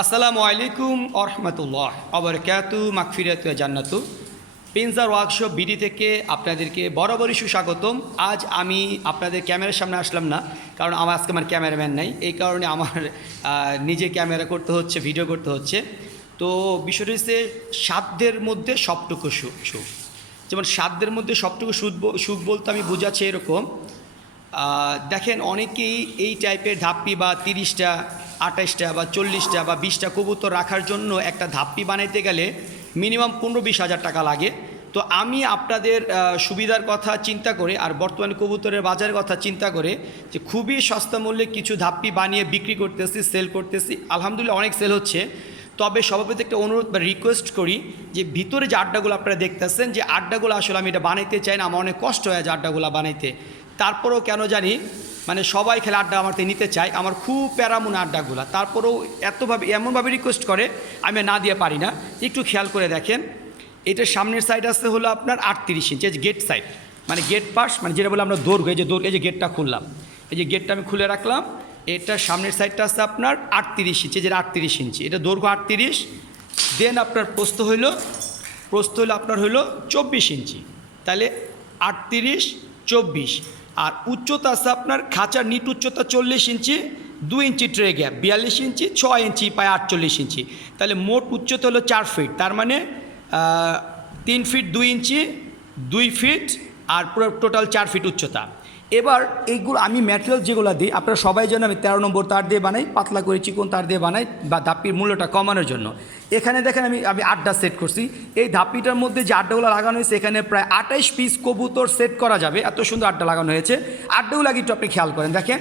আসসালামু আলাইকুম আরহামতুল্লাহ আবরকাতু মাগফিরাতু জান্নাতু পিনজার workshop BD থেকে আপনাদেরকে বরাবরই সুস্বাগতম। আজ আমি আপনাদের ক্যামেরার সামনে আসলাম না, কারণ আজকে আমার ক্যামেরাম্যান নাই, এই কারণে আমার নিজে ক্যামেরা করতে হচ্ছে, ভিডিও করতে হচ্ছে। তো বিষয়টা হচ্ছে সাধ্যের মধ্যে সবটুকু সুখ। যেমন সাধ্যের মধ্যে সবটুকু সুখ বলতে আমি বোঝাচ্ছি এরকম, দেখেন অনেকেই এই টাইপের ধাপ্পি বা 30টা 28টা বা 40টা বা 20টা কবুতর রাখার জন্য একটা ধাপ্পি বানাইতে গেলে মিনিমাম 15-20 হাজার টাকা লাগে। তো আমি আপনাদের সুবিধার কথা চিন্তা করে আর বর্তমানে কবুতরের বাজারের কথা চিন্তা করে যে খুবই সস্তা মূল্যে কিছু ধাপ্পি বানিয়ে বিক্রি করতেছি, সেল করতেছি। আলহামদুলিল্লাহ অনেক সেল হচ্ছে। তবে সভাপতি একটা অনুরোধ বা রিকোয়েস্ট করি যে ভিতরে যে আড্ডাগুলো আপনারা দেখতেছেন, যে আড্ডাগুলো আসলে আমি এটা বানাইতে চাই না, আমার অনেক কষ্ট হয় যে আড্ডাগুলো বানাইতে। তারপরেও কেন জানি মানে সবাই খেলে আড্ডা আমার থেকে নিতে চায়, আমার খুব প্যারামুন আড্ডাগুলো। তারপরেও এমনভাবে রিকোয়েস্ট করে আমি না দিয়ে পারি না। একটু খেয়াল করে দেখেন, এটার সামনের সাইড আসতে হলো আপনার 38 ইঞ্চি, এই যে গেট সাইড মানে গেট পাশ, মানে যেটা বলে আমরা দৈর্ঘ্য, এই যে গেটটা খুললাম, এই যে গেটটা আমি খুলে রাখলাম, এটার সামনের সাইডটা আসছে আপনার 38 ইঞ্চি, যেটা 38 ইঞ্চি, এটা দৈর্ঘ্য 38। দেন আপনার প্রস্থ হইলো আপনার হইলো 24 ইঞ্চি, তাহলে 38 24। আর উচ্চতা আছে আপনার খাঁচার নিট উচ্চতা 40 ইঞ্চি, 2 ইঞ্চি ট্রে গ্যাপ 42 ইঞ্চি, 6 ইঞ্চি পায় 48 ইঞ্চি, তাহলে মোট উচ্চতা হলো 4 ফিট। তার মানে 3 ফিট 2 ইঞ্চি, 2 ফিট আর পুরো টোটাল 4 ফিট উচ্চতা। এবার এইগুলো আমি ম্যাটেরিয়াল যেগুলো দিই আপনারা সবাই জানেন, আমি 13 নম্বর তার দিয়ে বানাই, পাতলা করে চিকন তার দিয়ে বানাই বা ধাপ্পির মূল্যটা কমানোর জন্য। এখানে দেখেন আমি আড্ডা সেট করছি। এই ধাপ্পিটার মধ্যে যে আড্ডাগুলো লাগানো হয়েছে, এখানে প্রায় 28 পিস কবুতর সেট করা যাবে, এত সুন্দর আড্ডা লাগানো হয়েছে। আড্ডাগুলো আগে একটু আপনি খেয়াল করেন, দেখেন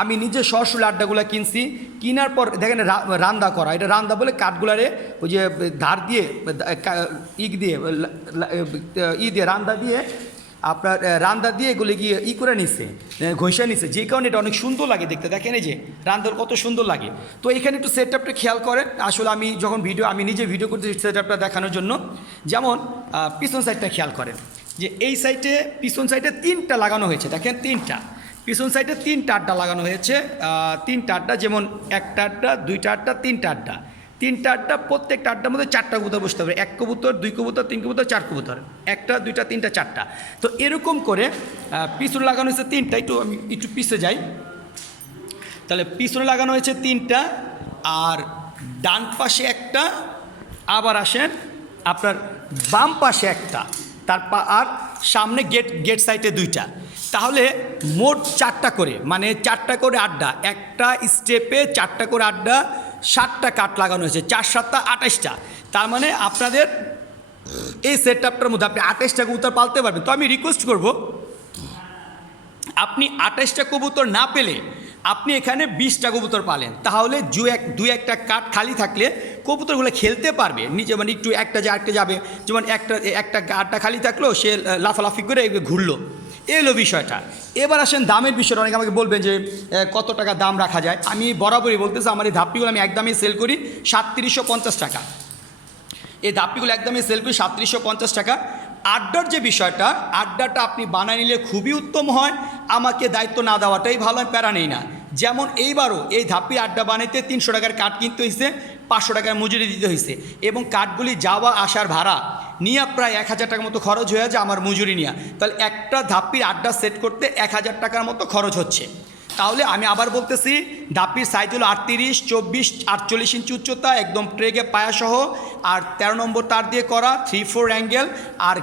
আমি নিজে সরাসরি আড্ডাগুলো কিনছি, কেনার পর দেখেন রান্দা করা, এটা রান্দা বলে কাঠগুলারে ওই যে ধার দিয়ে রান্দা দিয়ে আপনার রান্দা দিয়ে এগুলো গিয়ে করে নিচ্ছে, ঘষা নিচ্ছে, যে কারণে এটা অনেক সুন্দর লাগে দেখতে। দেখেন এই যে রান্দার কত সুন্দর লাগে। তো এখানে একটু সেট আপটা খেয়াল করেন। আসলে আমি যখন আমি নিজে ভিডিও করতে সেট আপটা দেখানোর জন্য, যেমন পিছন সাইডটা খেয়াল করেন, যে এই সাইডে পিছন সাইডে 3টা লাগানো হয়েছে, দেখেন 3টা পিছন সাইডে 3টা আড্ডা লাগানো হয়েছে। 3টা আড্ডা, যেমন 1টা আড্ডা, 2টা আড্ডা, 3টা আড্ডা। 3টা আড্ডা, প্রত্যেকটা আড্ডার মধ্যে 4টা কবুতর বসতে হবে, 1 কবুতর, 2 কবুতর, 3 কবুতর, 4 কবুতর, 1টা 2টা 3টা 4টা। তো এরকম করে পিছনে লাগানো হয়েছে 3টা। আমি একটু পিছে যাই, তাহলে পিছনে লাগানো হয়েছে 3টা, আর ডান পাশে একটা, আবার আসেন আপনার বাম পাশে একটা, আর সামনে গেট সাইডে 2টা। তাহলে মোট 4টা করে, মানে 4টা করে আড্ডা, একটা স্টেপে 4টা করে আড্ডা, 7টা কাঠ লাগানো হয়েছে, 4 7টা 28টা। তার মানে আপনাদের এই সেট আপটার মধ্যে আপনি 28টা কবুতর পালতে পারবেন। তো আমি রিকোয়েস্ট করব, আপনি 28টা কবুতর না পেলে আপনি এখানে 20টা কবুতর পালেন, তাহলে দু একটা কাঠ খালি থাকলে কবুতরগুলো খেলতে পারবে নিচে, মানে একটু একটা যে আরেকটা যাবে, যেমন একটা কাঠটা খালি থাকলো, সে লাফালাফি করে ঘুরলো, এলো বিষয়টা। এবার আসেন দামের বিষয়টা। অনেকে আমাকে বলবেন যে কত টাকা দাম রাখা যায়। আমি বরাবরই বলতেছি, আমার এই ধাপ্পিগুলো আমি একদমই সেল করি 3750 টাকা। এই ধাপ্পিগুলো একদমই সেল করি 3750 টাকা। আড্ডার যে বিষয়টা, আড্ডাটা আপনি বানিয়ে নিলে খুবই উত্তম হয়, আমাকে দায়িত্ব না দেওয়াটাই ভালো, আমি প্যারা নেই না। যেমন এইবারও এই ধাপ্পির আড্ডা বানাইতে 300 টাকার কাঠ কিনতে হয়েছে, 500 টাকার মজুরি দিতে হয়েছে, এবং কাঠগুলি যাওয়া আসার ভাড়া নিয়ে প্রায় 1000 টাকার মতো খরচ হয়ে যায় আমার মজুরি নিয়ে। তাহলে একটা ধাপ্পির আড্ডা সেট করতে 1000 টাকার মতো খরচ হচ্ছে। তাহলে আমি আবার বলতেছি, ধাপ্পির সাইজ হলো 38 24 48 ইঞ্চি উচ্চতা, একদম ট্রেগে পায়াসহ, আর 13 নম্বর তার দিয়ে করা 3-4 অ্যাঙ্গেল। আর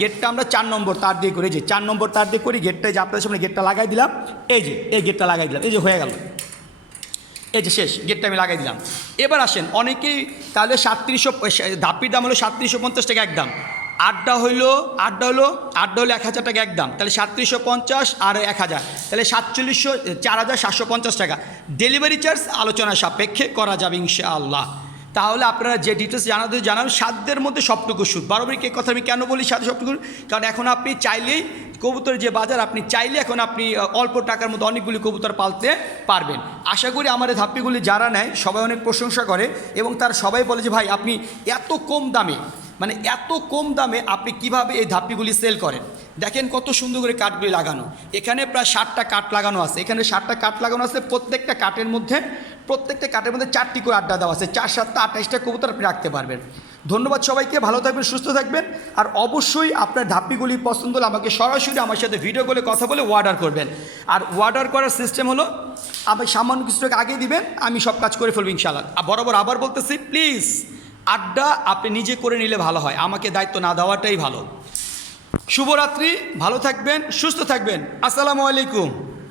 গেটটা আমরা 4 নম্বর তার দিয়ে করি, যে 4 নম্বর তার দিয়ে করি। গেটটা যে আপনাদের সামনে গেটটা লাগাই দিলাম, এই গেটটা লাগাই দিলাম, এই যে হয়ে গেল, এই যে শেষ গেটটা আমি লাগাই দিলাম। এবার আসেন অনেকেই, তাহলে 3700 ধাপ্পির দাম হলো 3750 টাকা একদম। আড্ডা হলো 1000 টাকা একদম, তাহলে 3750 আর 1000, তাহলে 4750 টাকা। ডেলিভারি চার্জ আলোচনা সাপেক্ষে করা যাবে ইনশাআল্লাহ। তাহলে আপনারা যে ডিটেলস জানাবেন, সাধ্যের মধ্যে সবটুকু সুদ। বারবারই কথা আমি কেন বলি সাথে সবটুকু, কারণ এখন আপনি চাইলেই কবুতরের যে বাজার, আপনি চাইলে এখন আপনি অল্প টাকার মধ্যে অনেকগুলি কবুতর পালতে পারবেন। আশা করি আমার এই ধাপ্পিগুলি যারা নেয় সবাই অনেক প্রশংসা করে, এবং তারা সবাই বলে যে ভাই আপনি এত কম দামে, মানে এত কম দামে আপনি কিভাবে এই ধাপ্পিগুলি সেল করেন। দেখেন কত সুন্দর করে কাঠগুলি লাগানো, এখানে প্রায় 60টা কাঠ লাগানো আছে, এখানে 60টা কাঠ লাগানো আছে, প্রত্যেকটা কাঠের মধ্যে 4টি করে আড্ডা দেওয়া আছে, 4 7 28টা কবুতর আপনি রাখতে পারবেন। ধন্যবাদ সবাইকে, ভালো থাকবেন, সুস্থ থাকবেন। আর অবশ্যই আপনার ধাপ্পিগুলি পছন্দ হলে আমাকে সরাসরি আমার সাথে ভিডিও কলে কথা বলে অর্ডার করবেন। আর অর্ডার করার সিস্টেম হলো আপনি সামান্য কিছু টাকা আগে দিবেন, আমি সব কাজ করে ফেলবো ইনশাআল্লাহ। আর বরাবর আবার বলতেছি, প্লিজ আড্ডা আপনি নিজে করে নিলে ভালো হয়, আমাকে দায়িত্ব না দেওয়াটাই ভালো। শুভরাত্রি, ভালো থাকবেন, সুস্থ থাকবেন, আসসালামু আলাইকুম।